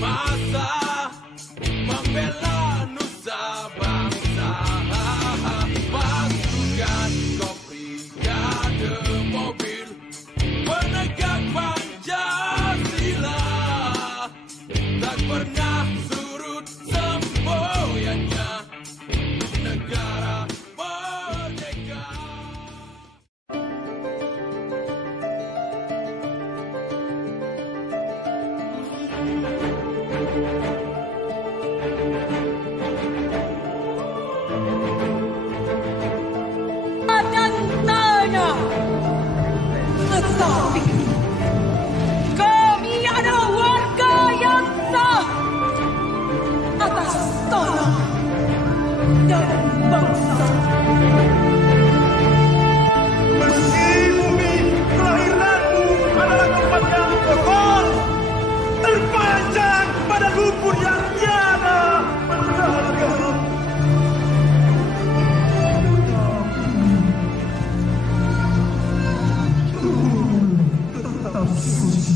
masa membela nusa bangsa. Pasukan Brigade Mobil penegak Pancasila, tak pernah surut semboyannya negara merdeka. Dan tanya, tetapi kami adalah warga yang sah atas tanah dan bangsa. Meski bumi kelahiranmu adalah tempat yang kotor, terpanjang pada lumpur yang tiada berharga. Tetap suci.